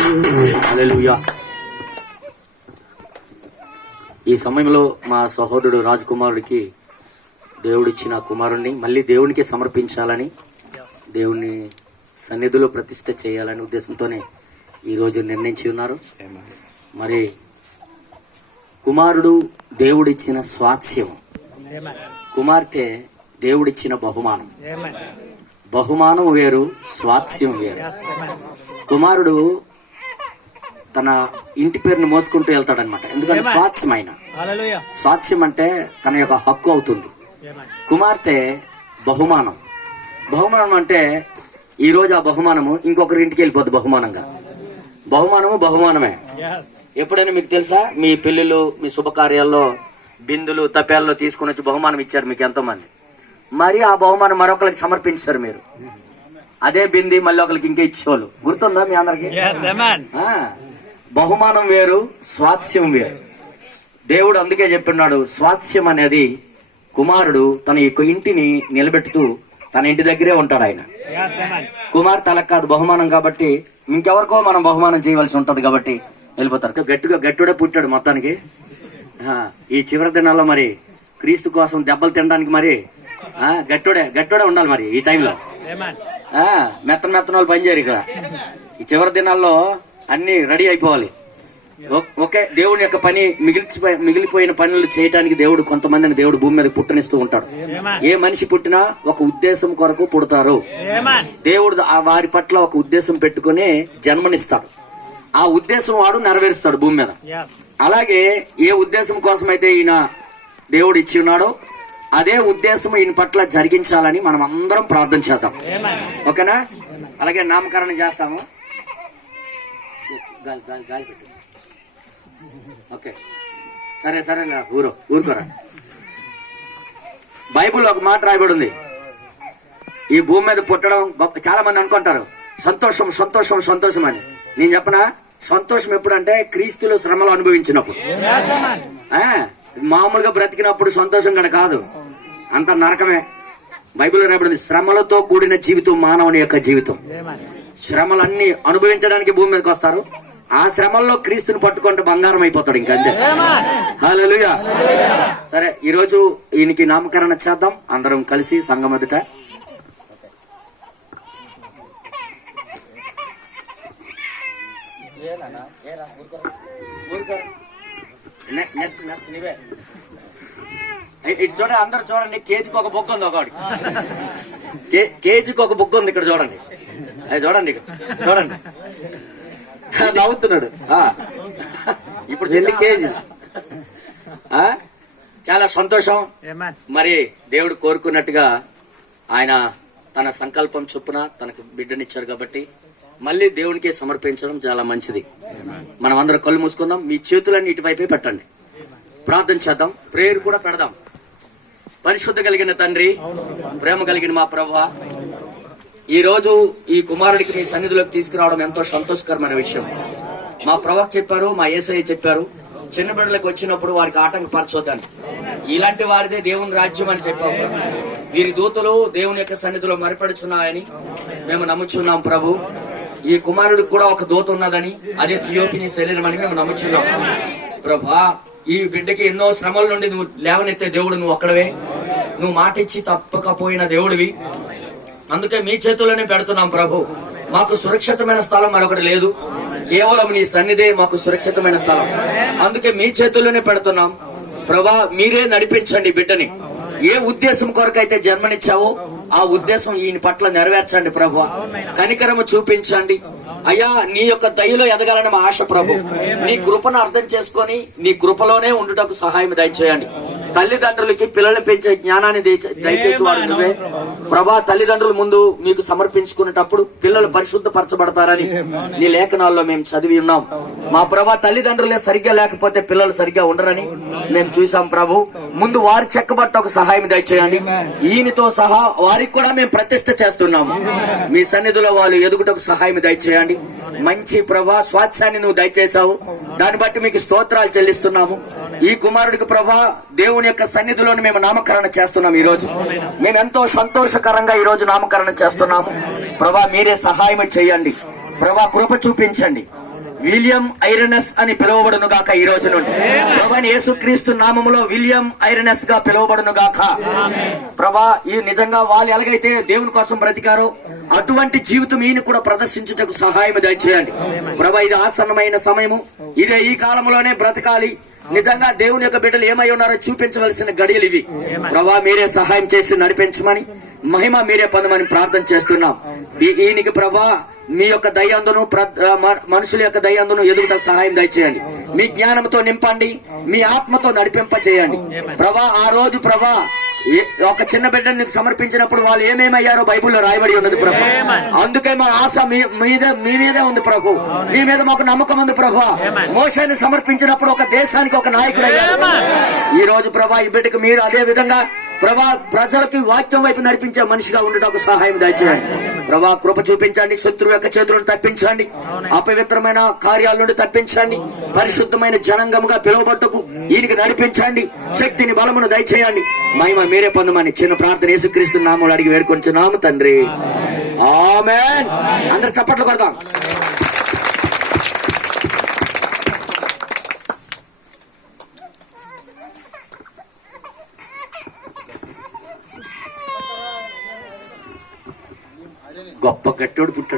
హల్లెలూయా. ఈ సమయంలో మా సహోదరుడు రాజ్ కుమారుడికి దేవుడిచ్చిన కుమారుణ్ణి మళ్ళీ దేవునికి సమర్పించాలని, దేవుని సన్నిధిలో ప్రతిష్ఠ చేయాలనే ఉద్దేశంతోనే ఈరోజు నిర్ణయించి ఉన్నారు. మరి కుమారుడు దేవుడిచ్చిన స్వాస్యం, కుమార్తె దేవుడిచ్చిన బహుమానం. బహుమానం వేరు, స్వాస్యం వేరు. కుమారుడు తన ఇంటి పేరును మోసుకుంటూ వెళ్తాడనమాట. ఎందుకంటే స్వాస్యం ఆయన, స్వాస్యం అంటే తన యొక్క హక్కు అవుతుంది. కుమార్తె బహుమానం. బహుమానం అంటే ఈ రోజు ఆ బహుమానము ఇంకొకరి ఇంటికి వెళ్ళిపోద్ది. బహుమానమే. ఎప్పుడైనా మీకు తెలుసా, మీ పెళ్లిళ్ళు, మీ శుభకార్యాల్లో బిందులు తపేల్లో తీసుకుని వచ్చి బహుమానం ఇచ్చారు మీకు ఎంతో మంది. మరి ఆ బహుమానం మరొకరికి సమర్పించారు మీరు. అదే బింది మళ్ళీ ఒకరికి ఇంకే ఇచ్చేవాళ్ళు. గుర్తుందా మీ అందరికి? బహుమానం వేరు, స్వాస్యం వేరు. దేవుడు అందుకే చెప్పున్నాడు, స్వాస్యం అనేది కుమారుడు తన యొక్క ఇంటిని నిలబెట్టుతూ తన ఇంటి దగ్గరే ఉంటాడు ఆయన. కుమార్తె అలా కాదు, బహుమానం కాబట్టి ఇంకెవరికో మనం బహుమానం చేయవలసి ఉంటది కాబట్టి వెళ్ళిపోతారు. గట్టుడే పుట్టాడు మొత్తానికి. ఈ చివరి దినాల్లో మరి క్రీస్తు కోసం దెబ్బలు తినడానికి మరి గట్టుడే ఉండాలి. మరి ఈ టైంలో మెత్తన వాళ్ళు పనిచేయరు ఇక్కడ. ఈ చివరి దినాల్లో అన్ని రెడీ అయిపోవాలి. ఓకే, దేవుడి యొక్క పని మిగిలిపోయిన పనులు చేయడానికి కొంతమందిని దేవుడు భూమి మీద పుట్టనిస్తూ ఉంటాడు. ఏ మనిషి పుట్టినా ఒక ఉద్దేశం కొరకు పుడతారు. దేవుడు వారి పట్ల ఒక ఉద్దేశం పెట్టుకుని జన్మనిస్తాడు. ఆ ఉద్దేశం వాడు నెరవేరుస్తాడు భూమి మీద. అలాగే ఏ ఉద్దేశం కోసం అయితే ఈయన దేవుడు ఇచ్చి ఉన్నాడో అదే ఉద్దేశం ఈయన పట్ల జరిగించాలని మనం అందరం ప్రార్థన చేద్దాం. ఓకేనా? అలాగే నామకరణం చేస్తాము. గాలి పెట్టు. ఓకే, సరే ఊరుకోరా. బైబుల్ ఒక మాట రాయబడి ఉంది, ఈ భూమి మీద పుట్టడం చాలా మంది అనుకుంటారు సంతోషం అని. నేను చెప్పనా, సంతోషం ఎప్పుడంటే క్రీస్తులో శ్రమలు అనుభవించినప్పుడు. మామూలుగా బ్రతికినప్పుడు సంతోషం కూడా కాదు, అంత నరకమే. బైబిల్లో రాయబడింది, శ్రమలతో కూడిన జీవితం మానవుని యొక్క జీవితం. శ్రమలన్నీ అనుభవించడానికి భూమి మీదకి వస్తారు. ఆ శ్రమల్లో క్రీస్తుని పట్టుకుంటే బంగారం అయిపోతాడు. ఇంకంతే. హల్లెలూయా. సరే, ఈరోజు ఈయనకి నామకరణ చేద్దాం అందరం కలిసి సంఘం ఎదుట. నెక్స్ట్ నీవే ఇటు చూడండి, అందరు చూడండి. కేజీకి ఒక బుక్ ఉంది, ఒకటి కేజీకి ఒక బుక్ ఉంది. ఇక్కడ చూడండి, అది చూడండి, నవ్వుతున్నాడు. ఇప్పుడు 2 కేజీ. చాలా సంతోషం. మరి దేవుడు కోరుకున్నట్టుగా ఆయన తన సంకల్పం చొప్పున తనకు బిడ్డనిచ్చారు కాబట్టి మళ్ళీ దేవునికే సమర్పించడం చాలా మంచిది. మనం అందరం కళ్ళు మూసుకుందాం. మీ చేతులన్నీ ఇటువైపే పెట్టండి. ప్రార్థన చేద్దాం, ప్రేయర్ కూడా పెడదాం. పరిశుద్ధ కలిగిన తండ్రి, ప్రేమ కలిగిన మా ప్రభువా, ఈ రోజు ఈ కుమారుడికి మీ సన్నిధిలోకి తీసుకురావడం ఎంతో సంతోషకరమైన విషయం. మా ప్రవక్త చెప్పారు, మా యేసయ్య చెప్పారు, చిన్న బిడ్డలకు వచ్చినప్పుడు వారికి ఆటంకపరచొద్దని. ఇలాంటి వారిదే దేవుని రాజ్యం అని చెప్పాము. వీరి దూతలు దేవుని యొక్క సన్నిధిలో మరిపడుచున్నాయని మేము నమ్ముచున్నాం ప్రభు. ఈ కుమారుడికి కూడా ఒక దూత ఉన్నదని, అదే థియోపిని శరీరం అని మేము నమ్ముచున్నాం ప్రభా. ఈ బిడ్డకి ఎన్నో శ్రమల నుండి నువ్వు లేవనెత్తే దేవుడు నువ్వు ఒక్కడవే. నువ్వు మాట ఇచ్చి తప్పకపోయిన దేవుడివి. అందుకే మీ చేతుల్లోనే పెడుతున్నాం ప్రభు. మాకు సురక్షితమైన స్థలం మరొకటి లేదు, కేవలం నీ సన్నిధే మాకు సురక్షితమైన స్థలం. అందుకే మీ చేతుల్లోనే పెడుతున్నాం ప్రభా. మీరే నడిపించండి బిడ్డని. ఏ ఉద్దేశం కొరకైతే జన్మనిచ్చావో ఆ ఉద్దేశం ఈయన పట్ల నెరవేర్చండి ప్రభు. కనికరము చూపించండి అయ్యా. నీ యొక్క దయలో ఎదగాలని మా ఆశ ప్రభు. నీ కృపను అర్థం చేసుకొని నీ కృపలోనే ఉండుటకు సహాయం దయచేయండి. తల్లిదండ్రులకి పిల్లల్ని పెంచే జ్ఞానాన్ని దయచేసి వాడు నువ్వే ప్రభా. తల్లిదండ్రుల ముందు మీకు సమర్పించుకునేటప్పుడు పిల్లలు పరిశుద్ధపరచబడతారని నీ లేఖనాల్లో మేము చదివి ఉన్నాం మా ప్రభా. తల్లిదండ్రులే సరిగ్గా లేకపోతే పిల్లలు సరిగ్గా ఉండరని మేము చూసాం ప్రభు. ముందు వారి చెక్కబట్ట ఒక సహాయం దయచేయండి. ఈయనతో సహా వారికి కూడా మేము ప్రతిష్ఠ చేస్తున్నాము. మీ సన్నిధిలో వాళ్ళు ఎదుగుటకు సహాయం దయచేయండి. మంచి ప్రభా స్వాస్థ్యాన్ని నువ్వు దయచేశావు, దాన్ని బట్టి మీకు స్తోత్రాలు చెల్లిస్తున్నాము. ఈ కుమారుడికి ప్రభా దేవుని యొక్క సన్నిధిలోని మేము నామకరణ చేస్తున్నాం. ఈ రోజు మేము ఎంతో సంతోషకరంగా ఈ రోజు నామకరణ చేస్తున్నాము ప్రభా. మీరే సహాయం చేయండి ప్రభా. కృప చూపించండి. విలియం ఐరనస్ అని పిలువబడును గాక ఈ రోజు నుండి. ప్రభా యేసుక్రీస్తు నామములో విలియం ఐరనస్ గా పిలువబడును గాక. ప్రభా ఈ నిజంగా వాళ్ళు ఎలాగైతే దేవుని కోసం బ్రతికారో అటువంటి జీవితం ఈయన కూడా ప్రదర్శించుటకు సహాయం దయచేయండి ప్రభా. ఇది ఆసన్నమైన సమయము, ఇదే ఈ కాలంలోనే బ్రతకాలి. నిజంగా దేవుని యొక్క బిడ్డలు ఏమై ఉన్నారో చూపించవలసిన గడియలు ఇవి ప్రభా. మీరే సహాయం చేసి నడిపించమని, మహిమ మీరే పొందమని ప్రార్థన చేస్తున్నాం. ఈయనకి ప్రభా మీ యొక్క దయందును మనుషుల యొక్క దయందును ఎదుగుటకు సహాయం దయచేయండి. మీ జ్ఞానంతో నింపండి, మీ ఆత్మతో నడిపింప చేయండి ప్రభా. ఆ రోజు ప్రభా ఒక చిన్న బిడ్డను నీకు సమర్పించినప్పుడు వాళ్ళు ఏమేమయ్యారో బైబిల్లో రాయబడి ఉన్నది ప్రభు. అందుకే మా ఆశ మీ మీదే ఉంది ప్రభు. మీ మీద మాకు నమ్మకం ఉంది ప్రభు. మోషేని సమర్పించినప్పుడు ఒక దేశానికి ఒక నాయకుడు అయ్యారు. ఈ రోజు ప్రభా ఈ బిడ్డకు మీరు అదే విధంగా ప్రభా ప్రజలకి వాక్యం వైపు నడిపించే మనిషిగా ఉండటకు సహాయం దయచేయండి ప్రభా. కృప చూపించండి, శత్రువు యొక్క చేతులను తప్పించండి, అపవిత్రమైన కార్యాల నుండి తప్పించండి, పరిశుద్ధమైన జనంగముగా పిలువబట్టకు ఈయనకి నడిపించండి, శక్తిని బలమును దయచేయండి, మహిమ మీరే పొందమని చిన్న ప్రార్థన యేసుక్రీస్తు నామములో అడిగి వేడుకొంచున్నాము తండ్రి, ఆమేన్. అందరు చప్పట్లు కొడదాం. గొప్ప గట్టోడు పుట్టాడు.